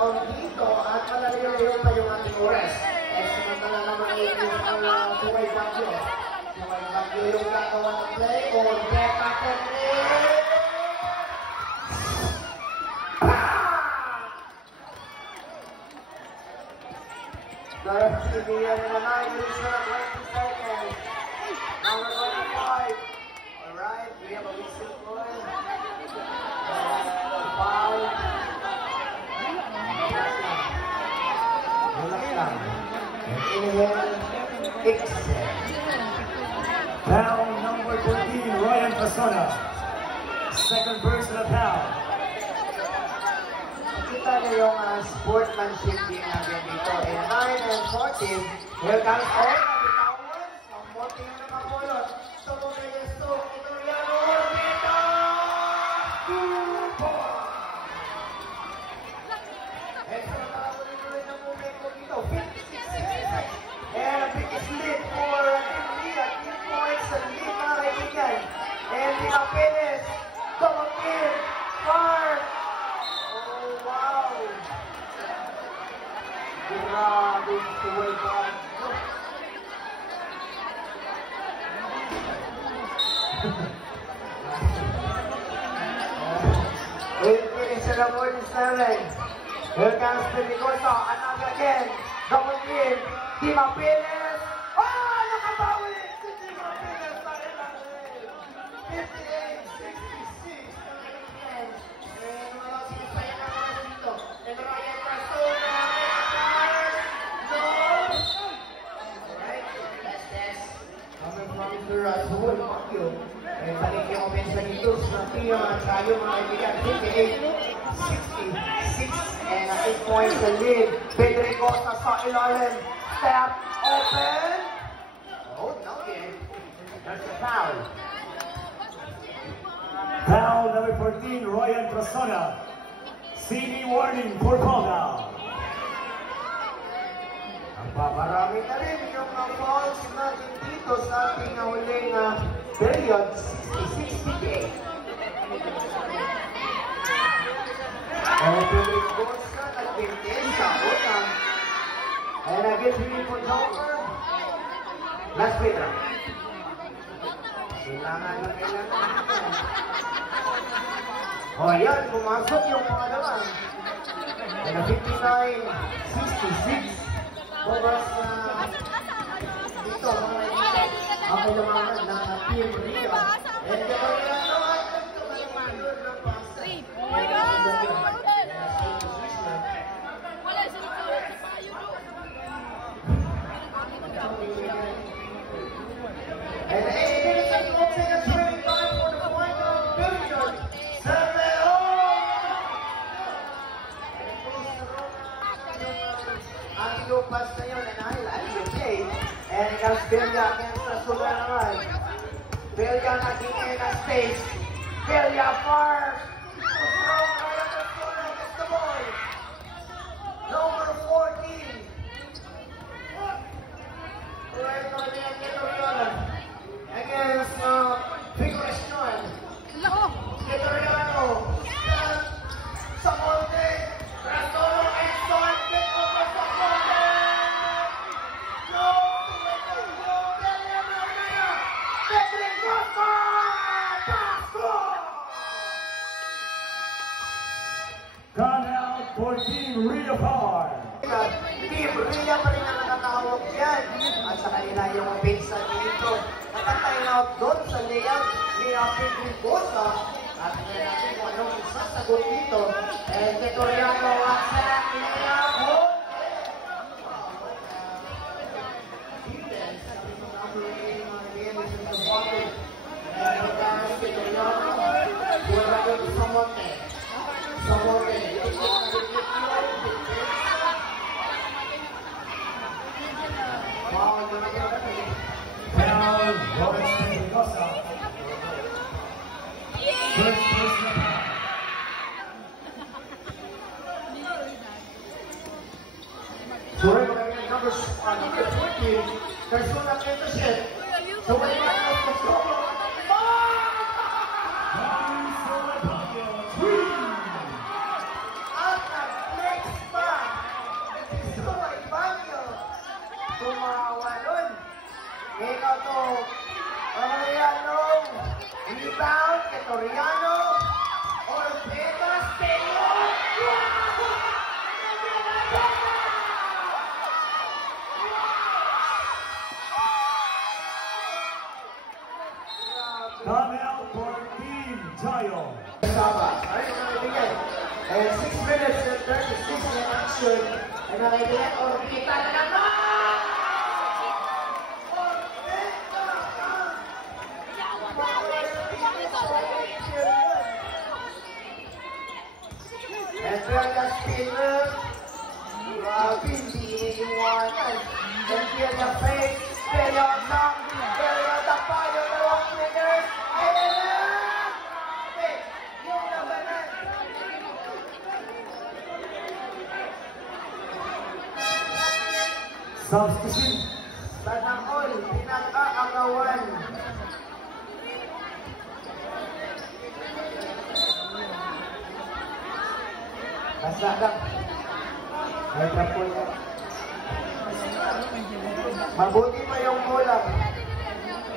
foul dito at malalayo pa yung ating oras. Samantala naman ang Suway Bagyo. Suway Bagyo yung gagawa ng play or get back and Ibigyan na 9 minutes na 20 seconds. Number 25. Alright, we have a whistle point. Foul. Relax lang. Inhale. Exhale. Foul number 14, Ryan Pasona. Second personal foul. Kita niyo yung sportsmanship din natin dito. And 9 and 14, here comes all the towers. Mamuti yung nakapulot. Tumunay yung stroke. Ito yan, Orbita! 2 points! And so, nakatuloy ng momento dito. 56-66. And a biggest lead for Team Lia. 3 points sa lead, mga kaibigan. And Lia Perez, Tomokir, Park. Wow! Grabe si Suway Bagyo. Finish na lang ulit sa namin. Here comes Pelicoso. Another again. Double kill. Tima Perez. Oh! Nakabawi! Si Tima Perez. 58-66. And Ryan Pasona, no! Alright, that's coming from Mr. Suway Bagyo. And balik yung offensa nito sa Pia tayo mga kaibigan. 58-66 and 8 points the lead. Pedricosa sa ilalim. Step open. Oh, no game. That's a foul. Foul number 14, Ryan Pasona. CD warning for call now. Ang paparami na rin yung mga fouls natin dito sa ating huling period, 60-68. And Pedricosa nagpintin sa utang. And again, for Joker. Last play na. Kailangan na kailangan. O ayan, pumasok yung mga naman. And a 59-66. Oras dito, mga kaibigan. Ang kailangan ng Team Ria. And gano'n na naman. And 8 minutes and we'll take a training time for the final period. Pass na yun, and I okay. And comes Belia against the Sugar naman. Belia naging in a space. Belia far. Strong right at the corner against the boy. Number 14. Right on the end of against Figuration. Vitoriano. Samonte. Rastoro and Son. Get over Samonte. Gone out for Team Ria Power. Team Ria pa rin ang nakatawag yan. At sa kanila yung pinsan dito. Nakatay out doon sa layout ni Pedricosa. At kaya natin kung anong isasagot dito. And Vitoriano at sa layout. Foul, Lawrence Pedricosa. First personal foul. So right number 20, Persona Peterson. So when you have the problem, at the next Victoriano Orbeta Senior. Come out for Team Tayo. And 6 minutes and 36 in action. And nakaibigan, Orbita na naman! And Perla Spinner, grabe, hindi iniiwanan. And Perla Faith, Perla Sam, Perla Tapayo, dalawang winners. Ayan na! Grabe, yung labanan. Substitution. Sana all, pinag-aagawan. Basta lang. May kapul na. Mabuti pa yung bola.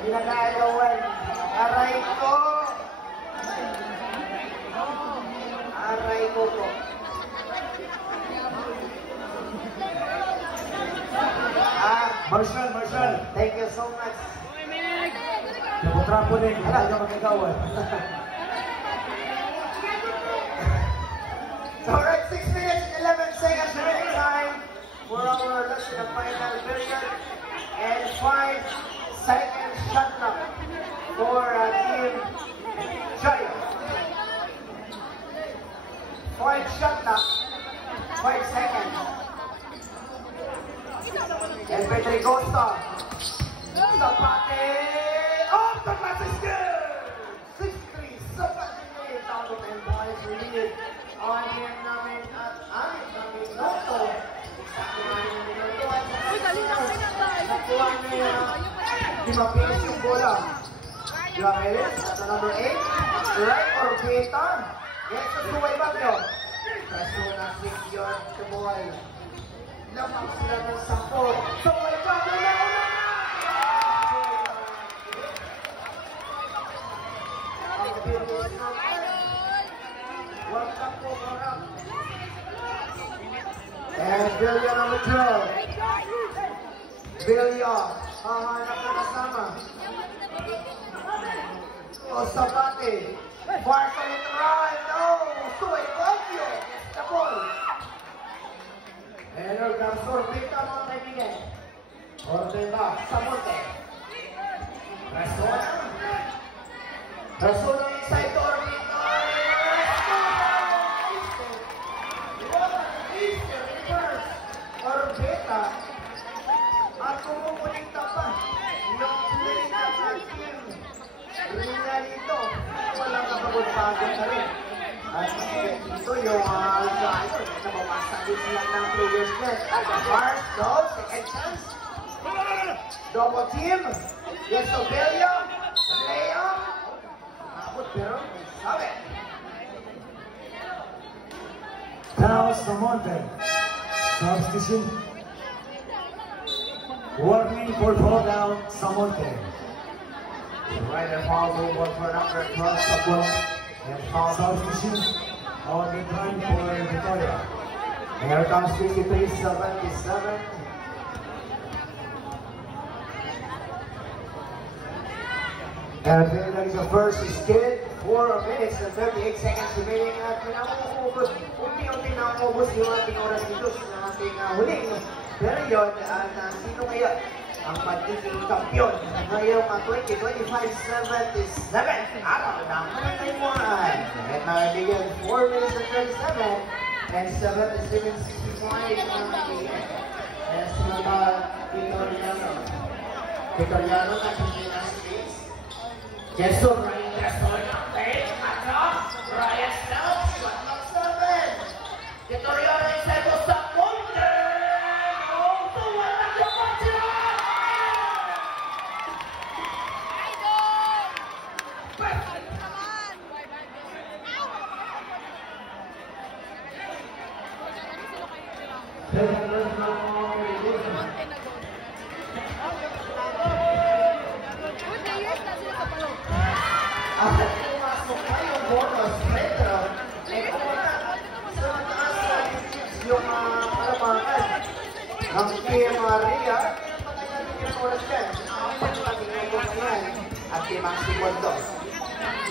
Pinag-aagawan. Aray ko! Aray ko po. Marshall, Marshall. Thank you so much. Nabutra po din. Wala ka magkagawan. So we're at 6 minutes and 11 seconds remaining time for our last in the final period and 5 seconds shot clock for Team Jaya. 5 shot clock, 5 seconds. And Petri Costa, Zapate, off the pass is good! 6-3, Zapate, down to 10 points, we lead. Anim namin at anim na minuto. Nakuha niya di mapilis yung bola. Gamelis at number 8. Right or Beta. Yes, sa suway ba nyo? Sa suway secure the ball. Lamang sila ng 10. Suway ba nyo na una na? Ang bilis naman. What's up, Kokorak? And Villa number 12. Villa, hahanap na kasama. Osabate. Far side right. Oh, Suway Bagyo. Gets the ball. And here comes Orbita, mga kaibigan. Orbita, Samonte. Rasona. Rasona inside to Orbita. Orbeta at kumukulikta pa yung play na team Rina dito walang kapagod-pagod na rin at ito yung driver na mapasa din sila ng players net first goal, second chance double team yes, Obelia Lea nakapot pero sabi Now Samonte. Substitution. Warning for fall down, Samonte. Right and foul over for number across the book. And foul Substitution on the time for Victoria. and here comes 53-77. And then the first is good. 4 minutes and 38 seconds remaining at pinamumubos. Unti-unti na umubos yung ating oras dito sa ating huling period. At sino kaya ang magiging kampiyon ngayong 2025-77 araw ng Taiwan. And nabigyan 4 minutes and 37 and 77-65 ang nabigyan. And sila Victoriano. Victoriano na hindi na space. Jason Ryan Jason okay, match Ryan Snell, shot number 7. Victoriano inside to Samonte. Oh, so wala ka pa sila. After pumasok bonus, retro, ay pumunta sa mataas na yung kalamangan ng Team Maria. Patay natin yung oras dyan. Ang pagkatingin ko yan at limang segundo.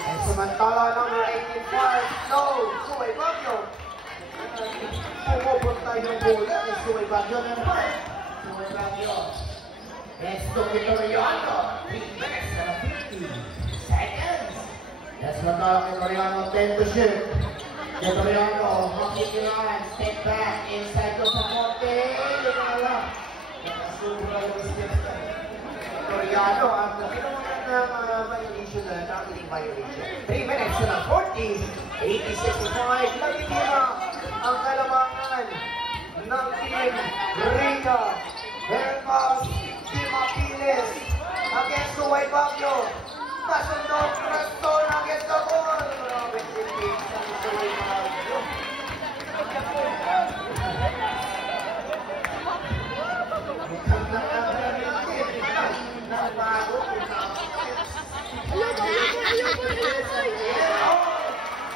And samantala, number 84, no, Suway Bagyo. Pumupunta yung bola ni Suway Bagyo naman. Suway Bagyo. Next to Vitoriano, 3 minutes and 50 seconds. That's what Vitoriano tend to shoot. Vitoriano, makikilan, step back, inside the Pamonte. Lumala. Nakasubra yung steps na. Vitoriano, ang pinungan ng violation na tackling violation. 3 minutes and 40, 80-65. Nagtitira ang kalamangan ng Team Rita. Hermas Team Aquiles against Suway Bagyo. Nasundog Preston against the ball. Grabe sinipin sa Suway Bagyo. Nagbago.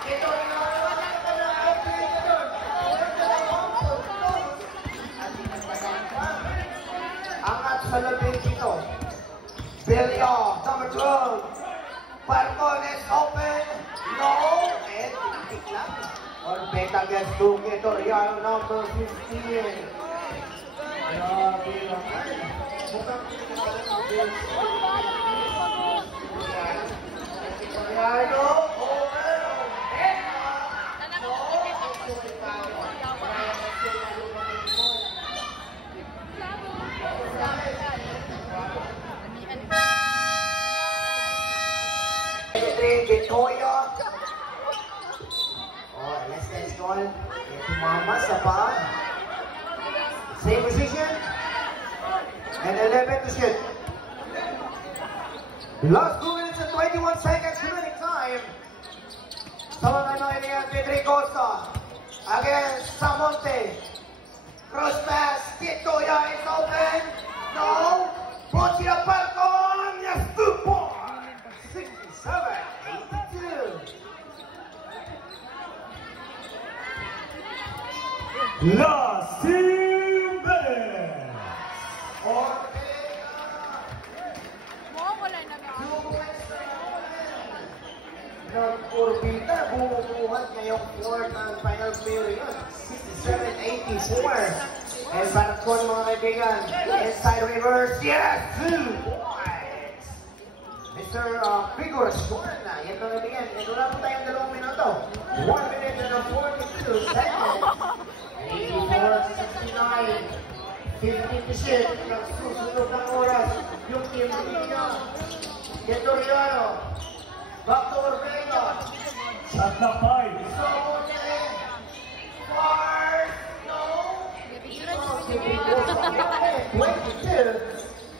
Ito na wala ka na outlet doon. Angat sa labing ito. Belia, number 12. Falcon is open. No. And pinakit lang. Orbeta against Duque. Toriano, number 15. Grabe naman. Mukhang Toriano, over. Orbeta. No. Victoria. Oh, less than goal. Mama sa pa. Same position. And 11 to shoot. Last 2 minutes and 21 seconds remaining time. Sama na kailangan Petri Costa against Samonte. Cross pass. Victoria is open. No. Pochia Falcon. Yes, 2 points. 67-82. Last team best. Nag-orbita, bumubuhat ngayong fourth and final period. 67-84. And Falcon, mga kaibigan, inside reverse. Yes! 2 points. Mr. Figueroa na. Yan mga kaibigan. Ito na po tayong 2 minuto. 1 minute and 42 seconds. 84-69. 50 to shoot. Nagsusunod ng oras. Yung team niya. Vitoriano. Back to Orbeta. Shot na 5. Samonte. Fars. No.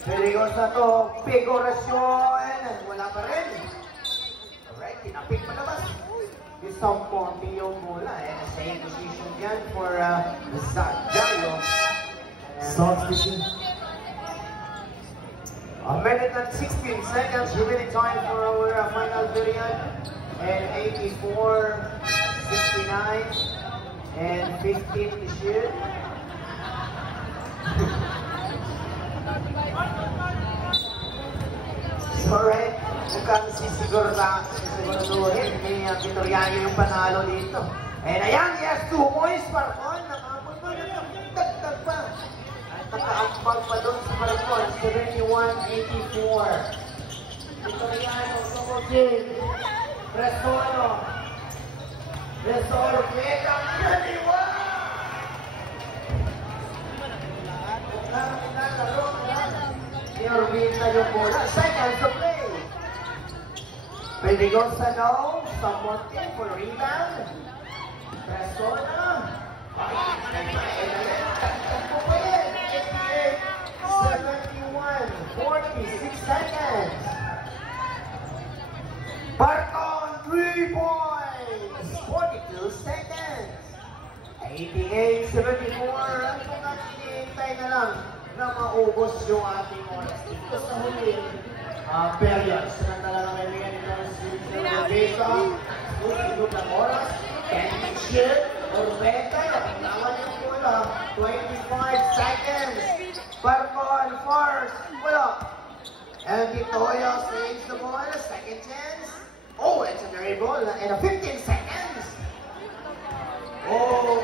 Peligrosa to. Figuracion. Wala pa rin. Alright, tinapik pa labas. Isang Ponte yung mula. Same position yan for Jario. Substitution. A minute and 16 seconds remaining time for our final period. And 84-69. And 15 to shoot. Alright, mukhang sisiguraduhin ni Vitoriano yung panalo dito. And ayan, yes, 2 points para on. Nakapon pa, nagtagtag pa. At nakaambag pa doon sa Falcon, 71-84. Vitoriano, Somotin, Presono, Resor, Vega, 21! Orbita yung bola. Seconds to play. Peligrosa no. Samonte for rebound. Presona. 71. 46 seconds. Barton, 3 points. 42 seconds. 88-74. Ang pagkakilintay na lang na maubos yung ating oras dito sa huli Period. Samantala na may mga nito si Visa. Susunod ng oras. 10 shit. Orbeta. Napuntawan yung pula. 25 seconds. Parcon first. Pula. And Victoria saves the ball. Second chance. Oh, it's a very ball. And a 15 seconds. Oh.